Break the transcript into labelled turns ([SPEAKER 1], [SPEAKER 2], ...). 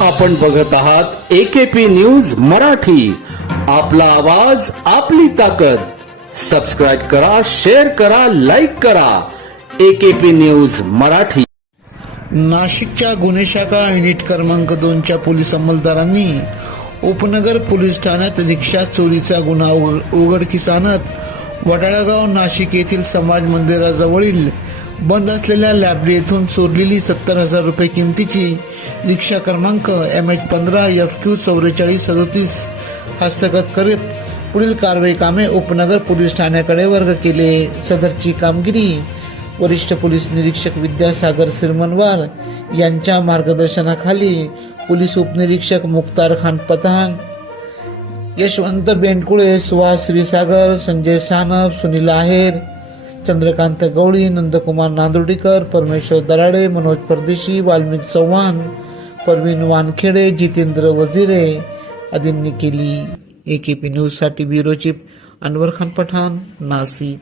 [SPEAKER 1] आपण बघत आहात एकेपी न्यूज मराठी. आपला आवाज आपली ताकद. सबस्क्राईब करा शेअर करा लाईक करा. AKP news Marathi.
[SPEAKER 2] नाशिकच्या गुन्हे शाखा युनिट क्रमांक दोनच्या पोलीस अंमलदारांनी उपनगर पोलीस ठाण्यात रिक्षा चोरीचा गुन्हा उघ- उघडकीस आणत वडाळगाव नाशिक येथील समाज मंदिराजवळील बंद असलेल्या लॅबरी येथून चोरलेली सत्तर हजार रुपये किमतीची रिक्षा क्रमांक एम एच पंधरा एफ क्यू चौवेचाळीस सदोतीस हस्तगत करीत पुढील कारवाई कामे उपनगर पोलीस ठाण्याकडे वर्ग केले. सदरची कामगिरी वरिष्ठ पोलीस निरीक्षक विद्यासागर सिरमनवार यांच्या मार्गदर्शनाखाली पोलीस उपनिरीक्षक मुख्तार खान पठाण यशवंत बेंडकुळे सुहास श्रीसागर संजय सानप सुनील आहेर चंद्रकांत गवळी नंदकुमार नांदुर्डीकर परमेश्वर दराडे मनोज परदेशी वाल्मिक चव्हाण परवीन वानखेडे जितेंद्र वझिरे आदींनी केली. ए के पी न्यूजसाठी ब्युरो चीफ अनवर खान पठाण नाशिक